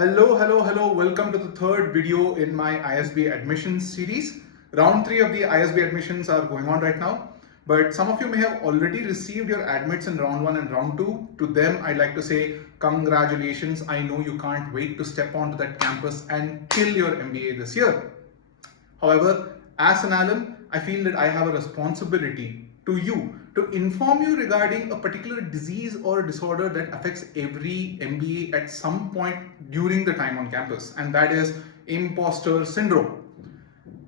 Hello. Welcome to the third video in my ISB admissions series. Round 3 of the ISB admissions are going on right now. But some of you may have already received your admits in round 1 and round 2. To them, I'd like to say congratulations. I know you can't wait to step onto that campus and kill your MBA this year. However, as an alum, I feel that I have a responsibility to you to inform you regarding a particular disease or disorder that affects every MBA at some point during the time on campus, and that is imposter syndrome.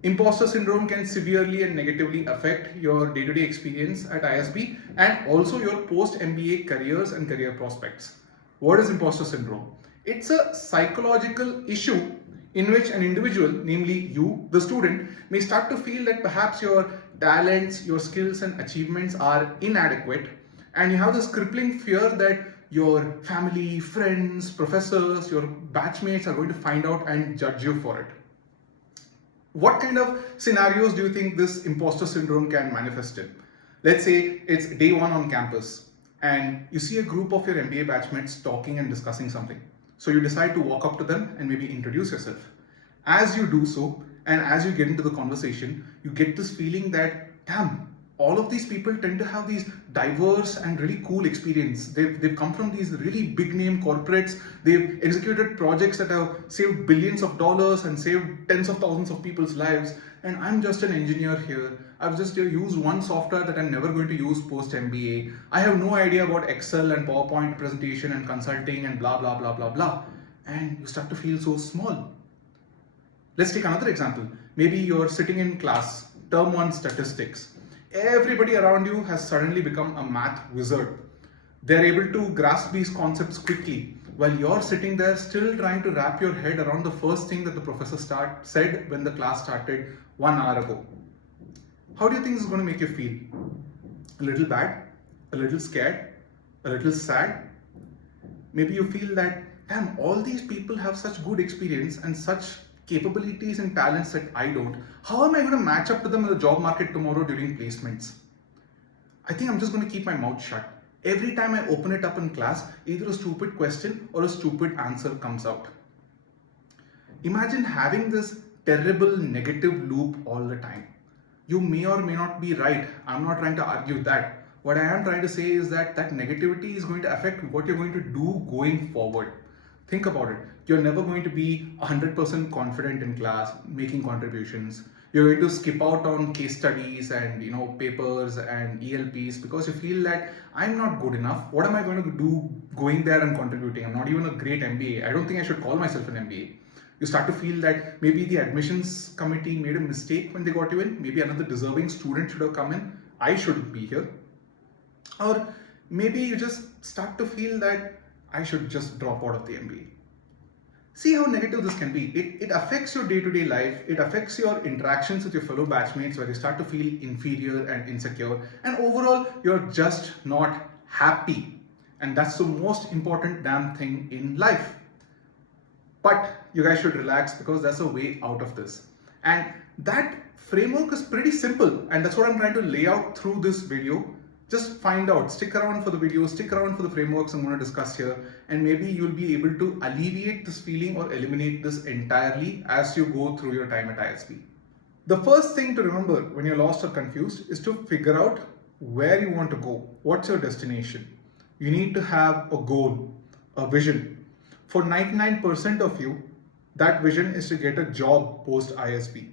Imposter syndrome can severely and negatively affect your day-to-day experience at ISB and also your post-MBA careers and career prospects. What is imposter syndrome? It's a psychological issue in which an individual, namely you, the student, may start to feel that perhaps your talents, your skills and achievements are inadequate, and you have this crippling fear that your family, friends, professors, your batchmates are going to find out and judge you for it. What kind of scenarios do you think this imposter syndrome can manifest in? Let's say it's day 1 on campus and you see a group of your MBA batchmates talking and discussing something. So you decide to walk up to them and maybe introduce yourself. As you do so, and as you get into the conversation, you get this feeling that, damn, all of these people tend to have these diverse and really cool experience. They've come from these really big name corporates. They've executed projects that have saved billions of dollars and saved tens of thousands of people's lives. And I'm just an engineer here. I've just used one software that I'm never going to use post MBA. I have no idea about Excel and PowerPoint presentation and consulting and blah, blah, blah, blah, blah. And you start to feel so small. Let's take another example. Maybe you're sitting in class, term 1 statistics. Everybody around you has suddenly become a math wizard. They're able to grasp these concepts quickly while you're sitting there still trying to wrap your head around the first thing that the professor said when the class started 1 hour ago. How do you think this is going to make you feel? A little bad? A little scared? A little sad? Maybe you feel that, damn, all these people have such good experience and such capabilities and talents that I don't. How am I going to match up to them in the job market tomorrow during placements? I think I'm just going to keep my mouth shut. Every time I open it up in class, either a stupid question or a stupid answer comes out. Imagine having this terrible negative loop all the time. You may or may not be right. I'm not trying to argue that. What I am trying to say is that negativity is going to affect what you're going to do going forward. Think about it. You're never going to be 100% confident in class, making contributions. You're going to skip out on case studies and papers and ELPs because you feel that I'm not good enough. What am I going to do going there and contributing? I'm not even a great MBA. I don't think I should call myself an MBA. You start to feel that maybe the admissions committee made a mistake when they got you in. Maybe another deserving student should have come in. I shouldn't be here. Or maybe you just start to feel that I should just drop out of the MBA. See how negative this can be. It affects your day-to-day life. It affects your interactions with your fellow batchmates where you start to feel inferior and insecure. And overall, you're just not happy. And that's the most important damn thing in life. But you guys should relax because there's a way out of this. And that framework is pretty simple. And that's what I'm trying to lay out through this video. Just find out, stick around for the video, stick around for the frameworks I'm going to discuss here, and maybe you'll be able to alleviate this feeling or eliminate this entirely as you go through your time at ISB. The first thing to remember when you're lost or confused is to figure out where you want to go. What's your destination? You need to have a goal, a vision. For 99% of you, that vision is to get a job post ISB.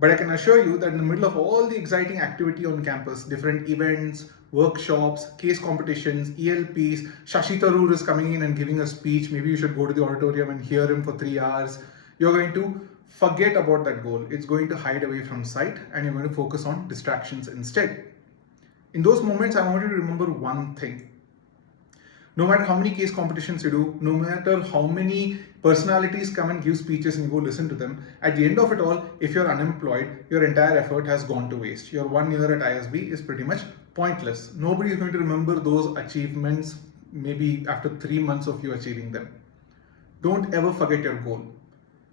But I can assure you that in the middle of all the exciting activity on campus, different events, workshops, case competitions, ELPs, Shashi Tharoor is coming in and giving a speech. Maybe you should go to the auditorium and hear him for 3 hours. You're going to forget about that goal. It's going to hide away from sight and you're going to focus on distractions instead. In those moments, I want you to remember one thing. No matter how many case competitions you do, no matter how many personalities come and give speeches and you go listen to them, at the end of it all, if you're unemployed, your entire effort has gone to waste. Your 1 year at ISB is pretty much pointless. Nobody is going to remember those achievements maybe after 3 months of you achieving them. Don't ever forget your goal.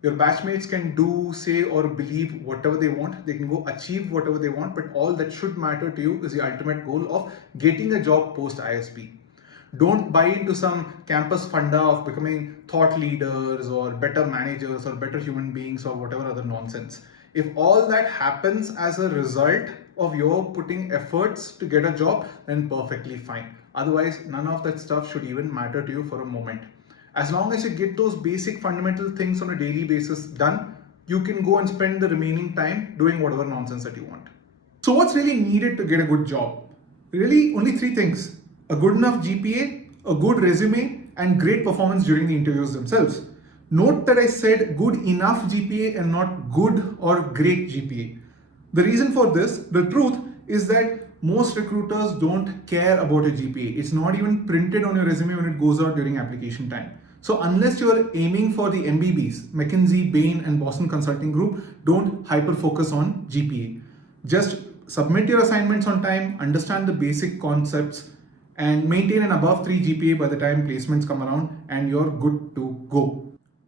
Your batchmates can do, say, or believe whatever they want. They can go achieve whatever they want, but all that should matter to you is the ultimate goal of getting a job post ISB. Don't buy into some campus funda of becoming thought leaders or better managers or better human beings or whatever other nonsense. If all that happens as a result of your putting efforts to get a job, then perfectly fine. Otherwise, none of that stuff should even matter to you for a moment. As long as you get those basic fundamental things on a daily basis done, you can go and spend the remaining time doing whatever nonsense that you want. So what's really needed to get a good job? Really only three things: a good enough GPA, a good resume, and great performance during the interviews themselves. Note that I said good enough GPA and not good or great GPA. The reason for this, the truth, is that most recruiters don't care about your GPA. It's not even printed on your resume when it goes out during application time. So unless you are aiming for the MBBs, McKinsey, Bain, and Boston Consulting Group, don't hyper focus on GPA. Just submit your assignments on time, understand the basic concepts, and maintain an above 3 GPA by the time placements come around, and you're good to go.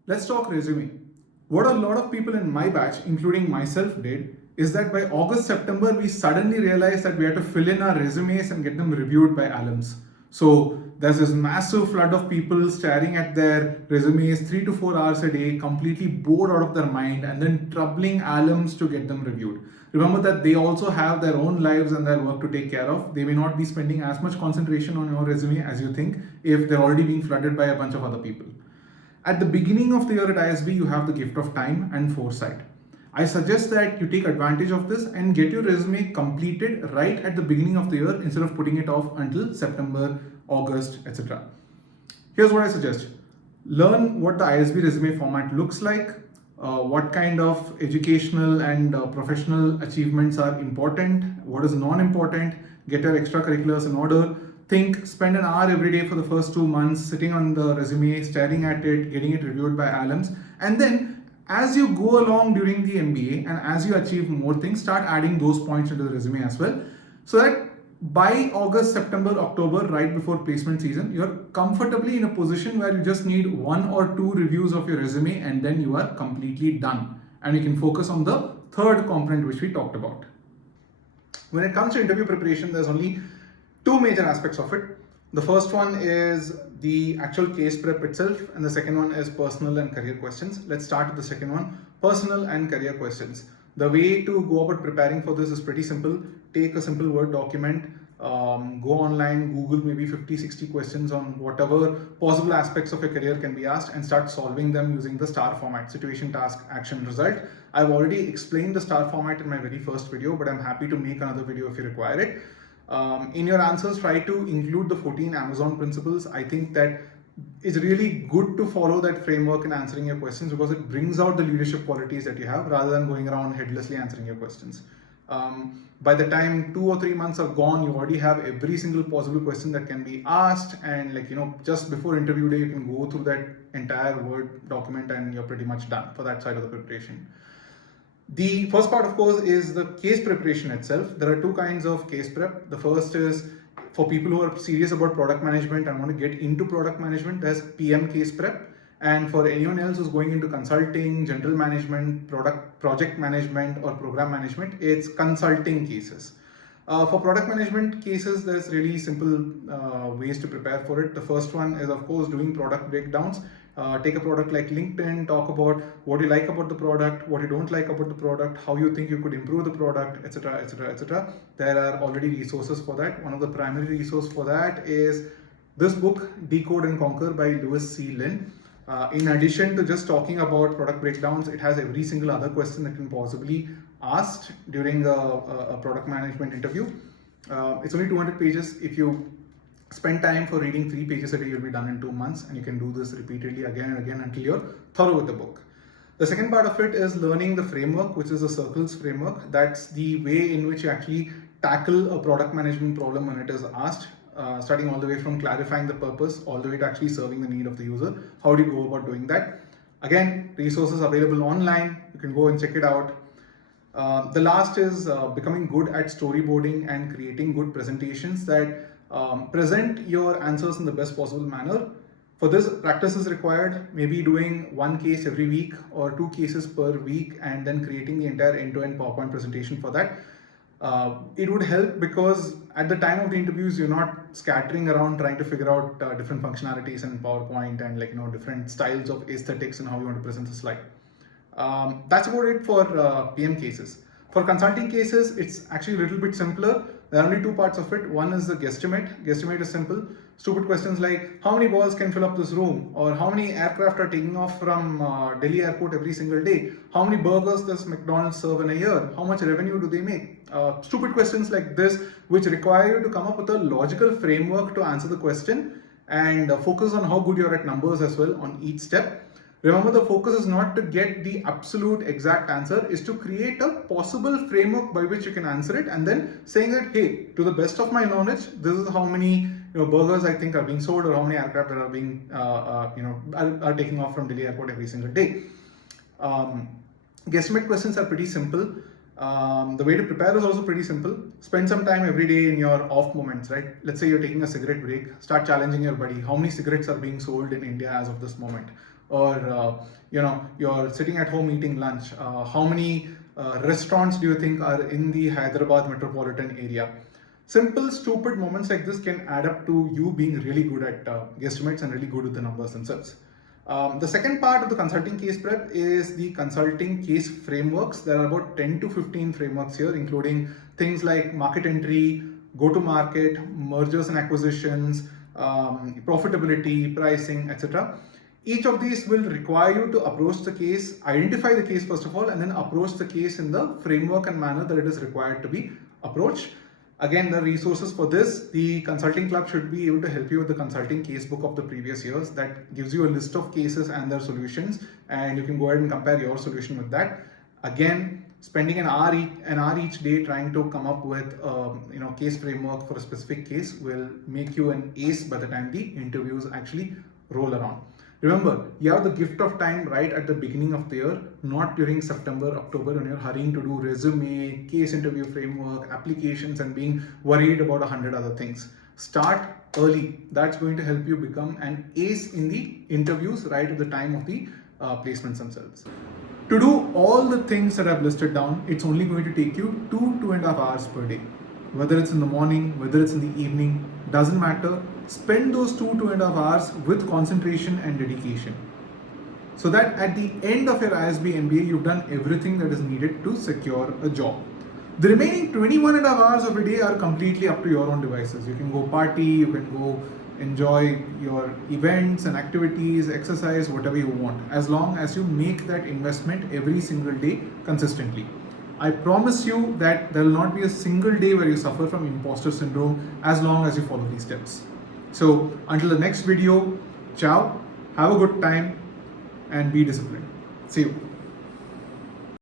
Let's talk resume. What a lot of people in my batch, including myself, did is that by August, September, we suddenly realized that we had to fill in our resumes and get them reviewed by alums. So there's this massive flood of people staring at their resumes 3 to 4 hours a day, completely bored out of their mind, and then troubling alums to get them reviewed. Remember that they also have their own lives and their work to take care of. They may not be spending as much concentration on your resume as you think if they're already being flooded by a bunch of other people. At the beginning of the year at ISB, you have the gift of time and foresight. I suggest that you take advantage of this and get your resume completed right at the beginning of the year instead of putting it off until September, August, etc. Here's what I suggest. Learn what the ISB resume format looks like, what kind of educational and professional achievements are important, what is non-important, get your extracurriculars in order. Spend an hour every day for the first 2 months sitting on the resume, staring at it, getting it reviewed by alums, and then as you go along during the MBA and as you achieve more things, start adding those points into the resume as well, so that by August, September, October, right before placement season, you're comfortably in a position where you just need 1 or 2 reviews of your resume and then you are completely done. And you can focus on the third component which we talked about. When it comes to interview preparation, there's only 2 major aspects of it. The first one is the actual case prep itself, and the second one is personal and career questions. Let's start with the second one, personal and career questions. The way to go about preparing for this is pretty simple. Take a simple Word document, go online, Google maybe 50-60 questions on whatever possible aspects of your career can be asked, and start solving them using the STAR format: situation, task, action, result. I've already explained the STAR format in my very first video, but I'm happy to make another video if you require it. In your answers, try to include the 14 Amazon principles. I think that it's really good to follow that framework in answering your questions because it brings out the leadership qualities that you have rather than going around headlessly answering your questions. By the time 2 or 3 months are gone, you already have every single possible question that can be asked, and just before interview day, you can go through that entire Word document and you're pretty much done for that side of the preparation. The first part, of course, is the case preparation itself. There are 2 kinds of case prep. The first is for people who are serious about product management and want to get into product management. There's PM case prep. And for anyone else who's going into consulting, general management, project management, or program management, it's consulting cases. For product management cases, there's really simple ways to prepare for it. The first one is, of course, doing product breakdowns. Take a product like LinkedIn, talk about what you like about the product, what you don't like about the product, how you think you could improve the product, etc., etc., etc. There are already resources for that. One of the primary resources for that is this book, Decode and Conquer by Lewis C. Lin. In addition to just talking about product breakdowns, it has every single other question that can possibly asked during a product management interview. It's only 200 pages. If you spend time for reading 3 pages a day, you'll be done in 2 months, and you can do this repeatedly again and again until you're thorough with the book. The second part of it is learning the framework, which is the circles framework. That's the way in which you actually tackle a product management problem when it is asked, starting all the way from clarifying the purpose all the way to actually serving the need of the user. How do you go about doing that? Again, resources available online. You can go and check it out. The last is becoming good at storyboarding and creating good presentations that present your answers in the best possible manner. For this, practice is required, maybe doing 1 case every week or 2 cases per week, and then creating the entire end-to-end PowerPoint presentation for that. It would help because at the time of the interviews, you're not scattering around trying to figure out different functionalities in PowerPoint and different styles of aesthetics and how you want to present the slide. That's about it for PM cases. For consulting cases, it's actually a little bit simpler. There are only two parts of it. One is the guesstimate. Guesstimate is simple. Stupid questions like how many balls can fill up this room, or how many aircraft are taking off from Delhi airport every single day, how many burgers does McDonald's serve in a year, how much revenue do they make. Stupid questions like this, which require you to come up with a logical framework to answer the question and focus on how good you're at numbers as well on each step. Remember, the focus is not to get the absolute exact answer, is to create a possible framework by which you can answer it, and then saying that, hey, to the best of my knowledge, this is how many burgers I think are being sold, or how many aircraft are being are taking off from Delhi airport every single day. Guesstimate questions are pretty simple. The way to prepare is also pretty simple. Spend some time every day in your off moments, right? Let's say you're taking a cigarette break. Start challenging your buddy. How many cigarettes are being sold in India as of this moment? Or you're sitting at home eating lunch. How many restaurants do you think are in the Hyderabad metropolitan area? Simple, stupid moments like this can add up to you being really good at guesstimates and really good with the numbers themselves. The second part of the consulting case prep is the consulting case frameworks. There are about 10 to 15 frameworks here, including things like market entry, go-to-market, mergers and acquisitions, profitability, pricing, etc. Each of these will require you to approach the case, identify the case first of all, and then approach the case in the framework and manner that it is required to be approached. Again, the resources for this, the consulting club should be able to help you with the consulting case book of the previous years that gives you a list of cases and their solutions, and you can go ahead and compare your solution with that. Again, spending an hour each day trying to come up with case framework for a specific case will make you an ace by the time the interviews actually roll around. Remember, you have the gift of time right at the beginning of the year, not during September, October, when you're hurrying to do resume, case interview framework, applications, and being worried about 100 other things. Start early. That's going to help you become an ace in the interviews right at the time of the placements themselves. To do all the things that I've listed down, it's only going to take you 2.5 hours per day. Whether it's in the morning, whether it's in the evening, doesn't matter. Spend those 2.5 hours with concentration and dedication, so that at the end of your ISB MBA, you've done everything that is needed to secure a job. The remaining 21.5 hours of a day are completely up to your own devices. You can go party, you can go enjoy your events and activities, exercise, whatever you want, as long as you make that investment every single day consistently. I promise you that there will not be a single day where you suffer from imposter syndrome as long as you follow these steps. So until the next video, ciao, have a good time and be disciplined. See you.